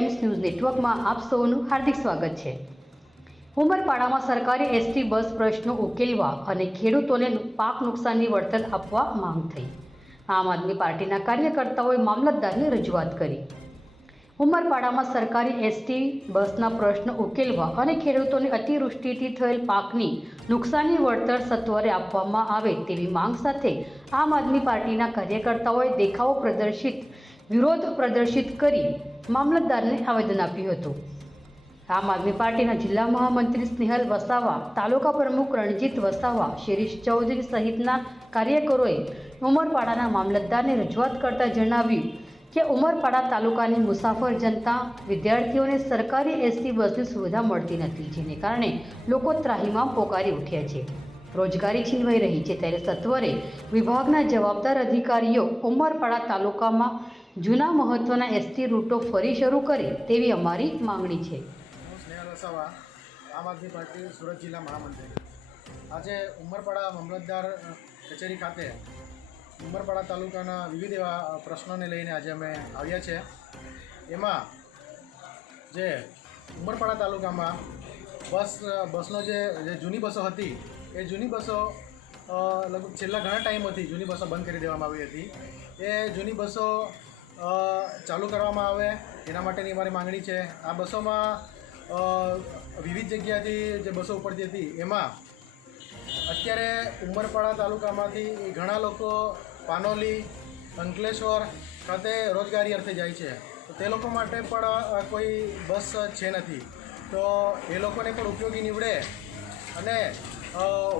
Times news નેટવર્કમાં આપ સૌનું હાર્દિક સ્વાગત છે. ઉમરપાડામાં સરકારી એસટી બસ પ્રશ્નો ઉકેલવા અને ખેડૂતોને પાક નુકસાનની વળતર આપવા માંગ થઈ. આમ આદમી પાર્ટીના કાર્યકર્તાઓએ મામલતદારને રજૂઆત કરી. ઉમરપાડામાં સરકારી એસટી બસના પ્રશ્નો ઉકેલવા અને ખેડૂતોને અતિવૃષ્ટિથી થયેલ પાકની નુકસાની વળતર સત્વરે આપવામાં આવે તેવી માંગ સાથે આમ આદમી પાર્ટીના કાર્યકર્તાઓએ દેખાવો પ્રદર્શિત, વિરોધ પ્રદર્શિત કરી મામલતદારને આવેદન આપ્યું હતું. આમ આદમી પાર્ટીના જિલ્લા મહામંત્રી સ્નેહલ વસાવા, તાલુકા પ્રમુખ રણજીત વસાવા, શિરીષ ચૌધરી સહિતના કાર્યકરોએ ઉમરપાડાના મામલતદારને રજૂઆત કરતા જણાવ્યું કે ઉમરપાડા તાલુકાની મુસાફર જનતા વિદ્યાર્થીઓને સરકારી એસટી બસની સુવિધા મળતી નથી, જેને કારણે લોકો ત્રાહીમાં પોકારી ઉઠ્યા છે. રોજગારી છીનવાઈ રહી છે. ત્યારે સત્વરે વિભાગના જવાબદાર અધિકારીઓ ઉમરપાડા તાલુકામાં જૂના મહત્વના એસટી રૂટો ફરી શરૂ કરે તેવી અમારી માંગણી છે. હું સ્નેહ વસાવા આમ આદમી પાર્ટી સુરત જિલ્લા મહામંત્રી. આજે ઉમરપાડા મામલતદાર કચેરી ખાતે ઉમરપાડા તાલુકાના વિવિધ એવા પ્રશ્નોને લઈને આજે અમે આવ્યા છે. એમાં જે ઉમરપાડા તાલુકામાં બસ બસનો જે જૂની બસો હતી, એ જૂની બસો લગભગ છેલ્લા ઘણા ટાઈમથી જૂની બસો બંધ કરી દેવામાં આવી હતી. એ જૂની બસો ચાલુ કરવામાં આવે. એના માટેની અમારી માંગણી છે. આ બસોમાં વિવિધ જગ્યાથી જે બસો ઉપડતી હતી, એમાં અત્યારે ઉમરપાડા તાલુકામાંથી ઘણા લોકો પાનોલી, અંકલેશ્વર ખાતે રોજગારી અર્થે જાય છે. તો લોકો માટે પણ કોઈ બસ છે નથી. તો એ લોકોને પણ ઉપયોગી નીવડે અને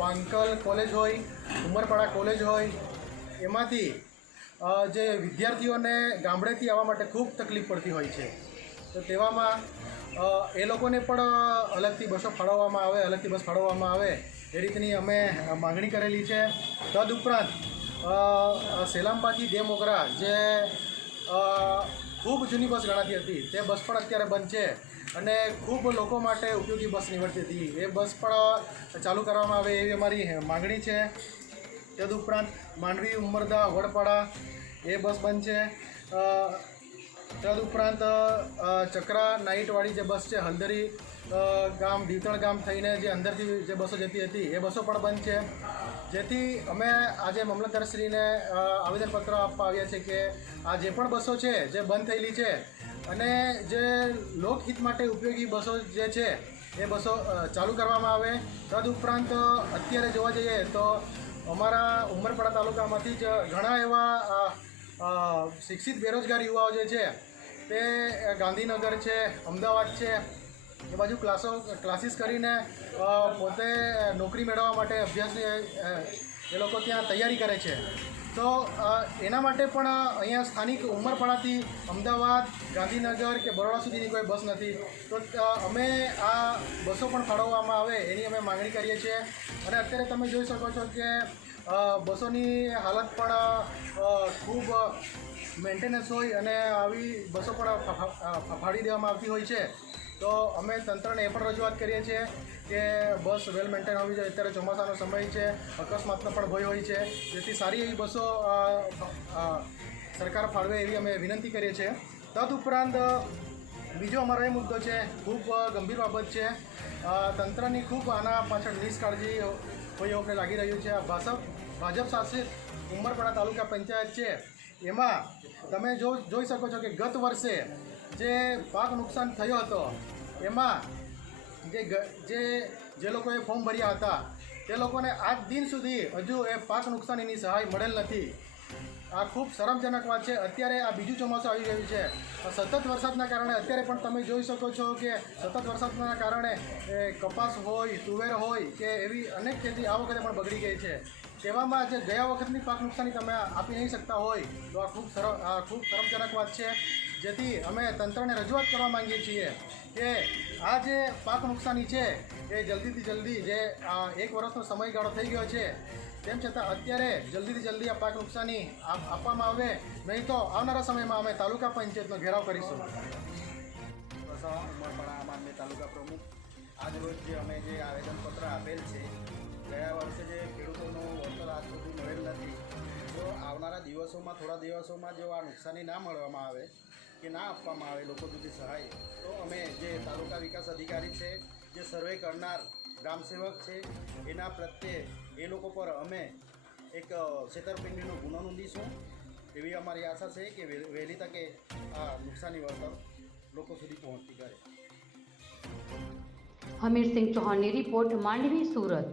વાંકલ કોલેજ હોય, ઉમરપાડા કોલેજ હોય, એમાંથી જે વિદ્યાર્થીઓને ગામડેથી આવવા માટે ખૂબ તકલીફ પડતી હોય છે. તો તેવામાં એ લોકોને પણ અલગથી બસો ફાળવવામાં આવે અલગથી બસ ફાળવવામાં આવે. એ રીતની અમે માંગણી કરેલી છે. તદ ઉપરાંત અ, સેલામબાથી દેમોગરા જે ખૂબ જૂની બસ ગણાતી હતી તે બસ પણ અત્યારે બંધ છે અને ખૂબ લોકો માટે ઉપયોગી બસ નીવડતી હતી. એ બસ પણ ચાલુ કરવામાં આવે એવી અમારી માંગણી છે. તદ ઉપરાંત માંડવી ઉમરદા વડપાડા એ બસ બંધ છે. અ, તદ ઉપરાંત અ, ચકરા નાઇટવાળી જે બસ છે હલદરી ગામ દીવતણ ગામ થઈને જે અંદરથી જે બસો જતી હતી એ બસો પણ બંધ છે. જેથી અમે આજે મમલતદારશ્રીને આવેદનપત્ર આપવા આવ્યા છે કે આ જે પણ બસો છે જે બંધ થયેલી છે અને જે લોકહિત માટે ઉપયોગી બસો જે છે એ બસો ચાલુ કરવામાં આવે. તદ ઉપરાંત અત્યારે જોવા જઈએ તો અમારા ઉમરપાડા તાલુકામાંથી જ ઘણા એવા શિક્ષિત બેરોજગાર યુવાઓ જે છે, તે ગાંધીનગર છે, અમદાવાદ છે, એ બાજુ ક્લાસો, ક્લાસીસ કરીને પોતે નોકરી મેળવવા માટે અભ્યાસની એ લોકો ત્યાં તૈયારી કરે છે. તો એના માટે પણ અહીંયા સ્થાનિક ઉમરપાડાથી અમદાવાદ, ગાંધીનગર કે બરોડા સુધીની કોઈ બસ નથી. તો અમે આ બસો પણ ફાળવવામાં આવે એની અમે માંગણી કરીએ છીએ. અને અત્યારે તમે જોઈ શકો છો કે બસોની હાલત પણ ખૂબ મેન્ટેનન્સ હોય અને આવી બસો પણ ફાડી દેવામાં આવતી હોય છે. તો અમે તંત્રને એ પણ રજૂઆત કરીએ છીએ કે બસ વેલ મેન્ટેન હોવી જોઈએ. અત્યારે ચોમાસાનો સમય છે, અકસ્માતનો પણ ભય હોય છે. જેથી સારી એવી બસો સરકાર ફાળવે એવી અમે વિનંતી કરીએ છીએ. તદ ઉપરાંત બીજો અમારો એ મુદ્દો છે, ખૂબ ગંભીર બાબત છે. તંત્રની ખૂબ આના પાછળ નિષ્કાળજી હોય એવું લાગી રહ્યું છે. ભાજપ ભાજપ શાસિત ઉમરપાડા તાલુકા પંચાયત છે. એમાં તમે જો જોઈ શકો છો કે ગત વર્ષે જે પાક નુકસાન થયો હતો, એમાં જે જે જે લોકોએ ફોર્મ ભર્યા હતા, તે લોકોને આજ દિન સુધી હજુ એ પાક નુકસાનીની સહાય મળેલ નથી. આ ખૂબ શરમજનક વાત છે. અત્યારે આ બીજું ચોમાસું આવી રહ્યું છે. સતત વરસાદના કારણે અત્યારે પણ તમે જોઈ શકો છો કે સતત વરસાદના કારણે કપાસ હોય, તુવેર હોય કે એવી અનેક ખેતી આ વખતે પણ બગડી ગઈ છે. તેવામાં જે ગયા વખતની પાક નુકસાની તમે આપી નહીં શકતા હોય, તો આ ખૂબ સર ખૂબ શરમજનક વાત છે. જેથી અમે તંત્રને રજૂઆત કરવા માંગીએ છીએ કે આ જે પાક નુકસાની છે, એ જલ્દીથી જલ્દી જે એક વર્ષનો સમયગાળો થઈ ગયો છે, તેમ છતાં અત્યારે જલ્દીથી જલ્દી આ પાક નુકસાની આપ- આપવામાં આવે, નહીં તો આવનારા સમયમાં અમે તાલુકા પંચાયતનો ઘેરાવ કરીશું. ઉમરપાડા તાલુકા પ્રમુખ આજ રોજ જે અમે જે આવેદનપત્ર આપેલ છે ગયા વર્ષે જે ખેડૂતોનું વળતર આજ સુધી મળેલ નથી, તો આવનારા દિવસોમાં, થોડા દિવસોમાં જો આ નુકસાની ના મળવામાં આવે કે ના આપવામાં આવે, લોકો સુધી સહાય, તો અમે જે તાલુકા વિકાસ અધિકારી છે, જે સર્વે કરનાર ગ્રામસેવક છે, એના પ્રત્યે એ લોકો પર અમે એક છેતરપિંડીનો ગુનો નોંધીશું. એવી અમારી આશા છે કે વહેલી તકે આ નુકસાની વળતર લોકો સુધી પહોંચતી કરે. હમીરસિંહ ચૌહાણની રિપોર્ટ માંડવી, સુરત.